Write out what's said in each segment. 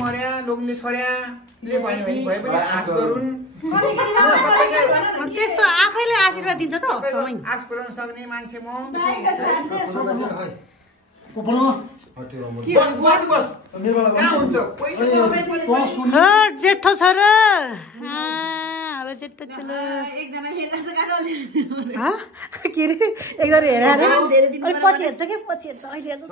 मर्या लोग्ने छोर्या ले भन्यो भने भए पनि आश गरुन् त्यस्तो आफैले आशीर्वाद दिन्छ त समय आश पुर्याउन सक्ने मान्छे म जेठो छोरा जेठो छोरा के अरे एकजना हेरेर पछि हेर्छ कि पछि हेर्छ अहिले हेर्छ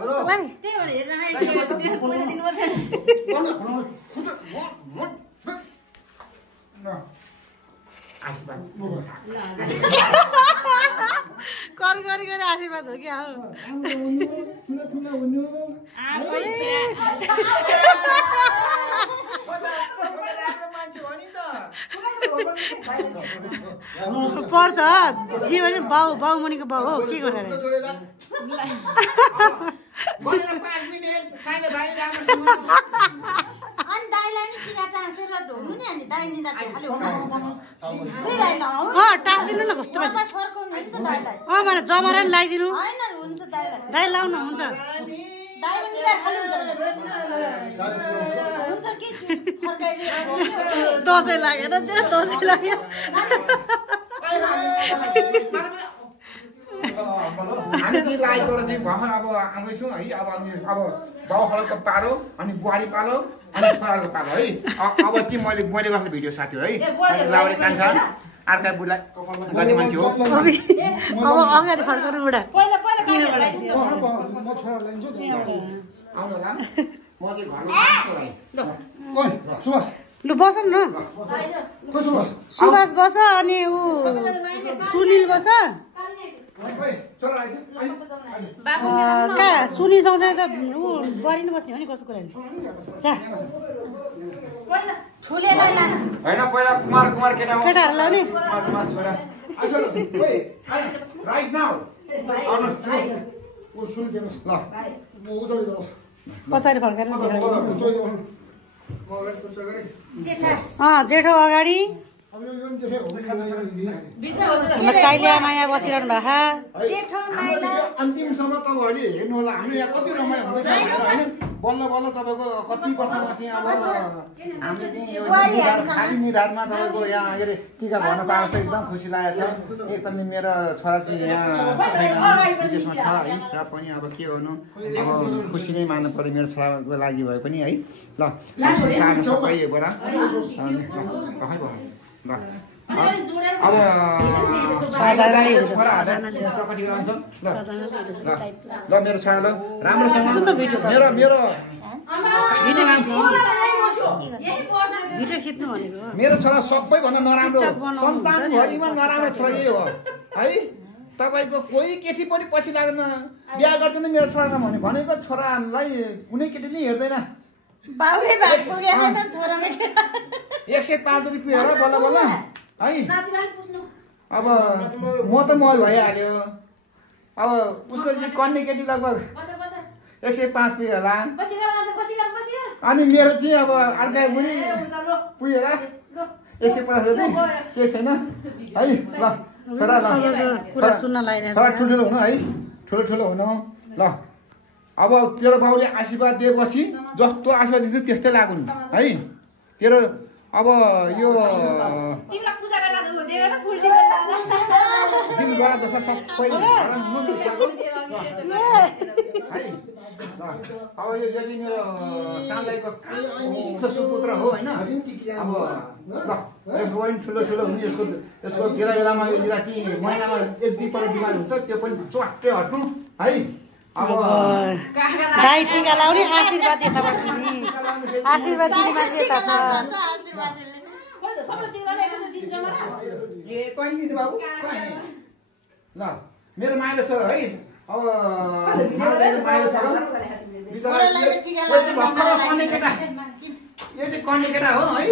गरी आशीर्वाद हो क्या पर्छ जे भने बाउ मुनिको बाउ हो के गरेर टाँसिदिनु न कस्तो मैले जमरा नि लगाइदिनु दाइ लाउनु हुन्छ दसैँ लागेर त्यस दसैँ लाग्यो हामी चाहिँ लाइटबाट चाहिँ भर्खर अब आउँदैछौँ है अब बाउखलाको पालो अनि बुहारी पालो अनि छोराको पालो है अब चाहिँ मैले गर्छु भिडियो साथी है लाउने कान्छ अर्का बुढा गर्ने मान्छे हो अब अगाडि फर्काउनु बुढा लु बसौँ न सुभाष बस अनि ऊ सुनिल बस कहाँ सुनिल सँगसँगै त ऊ बरी नै बस्ने हो नि कसो कुरा नि केटाहरू लाउने पछाडि फर्काएर जेठो अगाडि साइलिया माया बसिरहनु भएको अन्तिमसम्म तपाईँहरूले हेर्नु होला हामी यहाँ कति रमाइलो हुँदैछ होइन बल्ल बल्ल तपाईँको कति वर्षमा चाहिँ अब हामीले चाहिँ यो खाली निधारमा तपाईँको यहाँ के अरे टिका भर्न पाएको छ एकदम खुसी लागेको छ एकदमै मेरो छोरा चाहिँ यहाँ विदेशमा छ है र पनि अब के गर्नु अब खुसी नै मान्नु पऱ्यो मेरो छोराको लागि भए पनि है ल सबैबाट ल अब ल मेरो छोरा ल राम्रोसँग मेरो छोरा सबैभन्दा नराम्रो सन्तानभरिमा नराम्रो छोरा यही हो है तपाईँको कोही केटी पनि पछि लाग्दैन बिहा गर्दैन मेरो छोरासँग भनेको छोरालाई कुनै केटीले हेर्दैन 105 जति पुगेर बल्ल बल्ल है अब म त मल भइहाल्यो अब उसको चाहिँ कन्ने केटी लगभग 105 पुग्यो होला अनि मेरो चाहिँ अब अर्का बुढी पुगेर 150 जति केही छैन है ल छोरा ल छोरा ठुल्ठुलो हुनु है ठुलो हुनु ल अब तेरो बाउले आशीर्वाद दिएपछि जस्तो आशीर्वाद दिन्छ त्यस्तै लाग्नु है तेरो अब यो दिनबाट जस्तो सबै अब यो यदि मेरो सानैको सुपुत्र हो होइन अब ल ठुलो हुने यसको बेला बेलामा यो राति महिनामा 1-2 बिमार हुन्छ त्यो पनि च्वाट्टै हट्नु है अब गाई टिका लाउने आशीर्वाद यताबाट आशीर्वाद दिने मान्छे यता छ ल मेरो माइलो छोरा है अब माइलो छोरा यो चाहिँ कन्ने केटा हो है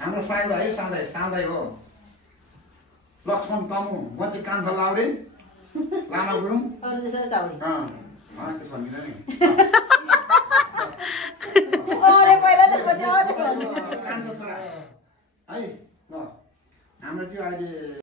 हाम्रो साँदै हो लक्ष्मण तमु म चाहिँ कान्था लाउडे लामा गुरुङ त्यसो भनिदिँदैन नि कान्छो छोरा है ल हाम्रो चाहिँ अहिले